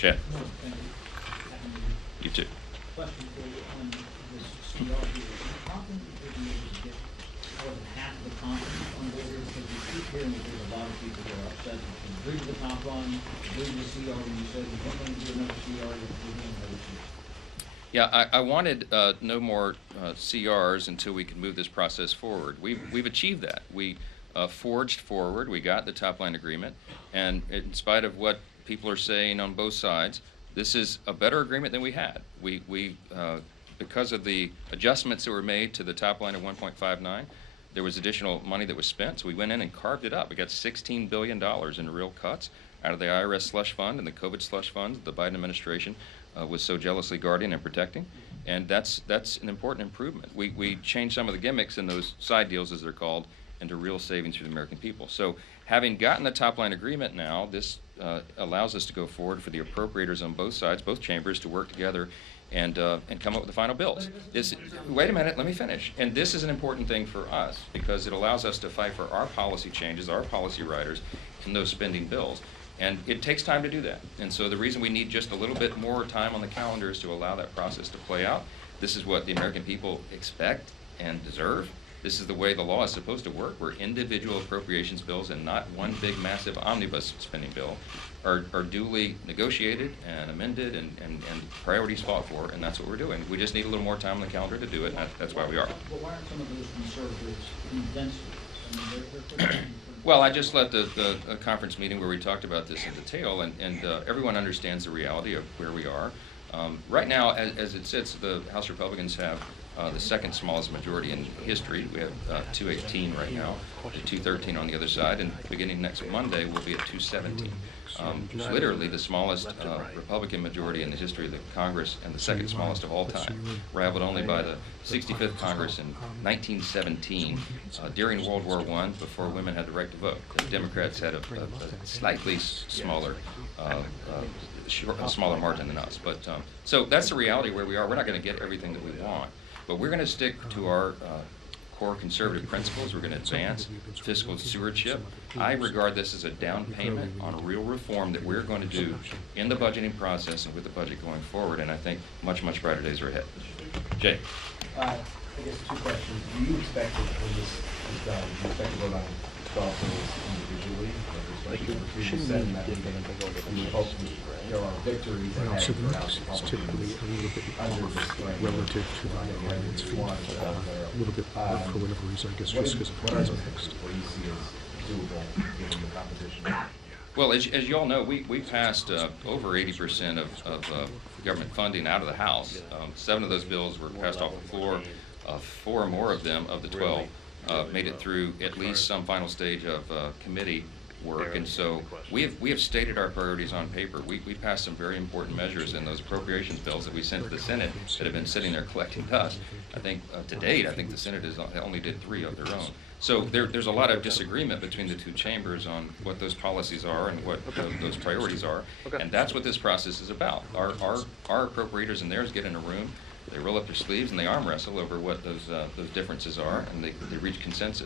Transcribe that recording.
Chad. No, thank you. You too. Question for you on this CR here. Are you confident that you'll be able to get more than half of the conference on board here? Because we keep hearing that there's a lot of people who are upset that you agree to the top line, agree to the CR, and you said you don't want to do another CR, you're doing another CR. Yeah, I wanted no more CRs until we could move this process forward. We've achieved that. We forged forward. We got the top line agreement, and in spite of what people are saying on both sides, this is a better agreement than we had. We because of the adjustments that were made to the top line of 1.59, there was additional money that was spent, so we went in and carved it up. We got $16 billion in real cuts out of the IRS slush fund and the COVID slush funds that the Biden administration was so jealously guarding and protecting, and that's an important improvement. We changed some of the gimmicks in those side deals, as they're called, into real savings for the American people. So having gotten the top line agreement now, this allows us to go forward for the appropriators on both sides, both chambers, to work together and come up with the final bills. Wait a minute, let me finish. And this is an important thing for us because it allows us to fight for our policy changes, our policy riders, in those spending bills. And it takes time to do that. And so the reason we need just a little bit more time on the calendar is to allow that process to play out. This is what the American people expect and deserve. This is the way the law is supposed to work, where individual appropriations bills and not one big massive omnibus spending bill are duly negotiated and amended and priorities fought for, and that's what we're doing. We just need a little more time on the calendar to do it, and that's why we are. But why aren't some of those conservatives convinced of this? I mean, they're pretty. Well, I just left the conference meeting where we talked about this in detail, and everyone understands the reality of where we are. Right now, as it sits, the House Republicans have the second smallest majority in history. We have 218 right now, and 213 on the other side, and beginning next Monday, we'll be at 217. It's literally the smallest Republican majority in the history of the Congress and the second smallest of all time, rivaled only by the 65th Congress in 1917 during World War I, before women had the right to vote. The Democrats had a slightly smaller smaller margin than us. But so that's the reality where we are. We're not going to get everything that we want, but we're going to stick to our core conservative principles. We're going to advance fiscal stewardship. I regard this as a down payment on real reform that we're going to do in the budgeting process and with the budget going forward, and I think much, much brighter days are ahead. Jay. I guess two questions. Do you expect that when this is done, do you expect to vote on 12 bills individually? Like you shouldn't there are victories Well, so the mix is typically a little bit relative to the audience fee, a little bit for whatever reason, I guess just because what are it's those fixed. what do you see as doable given the competition? Well, as you all know, we passed over 80% of government funding out of the House. 7 of those bills were passed off the floor. 4 more of them, of the 12, made it through at least some final stage of committee work, and so we have stated our priorities on paper. We passed some very important measures in those appropriations bills that we sent to the Senate that have been sitting there collecting dust. I think to date, I think the Senate has only did 3 of their own. So there's a lot of disagreement between the 2 chambers on what those policies are and what those priorities are, and that's what this process is about. Our appropriators and theirs get in a room, they roll up their sleeves and they arm wrestle over what those differences are, and they reach consensus.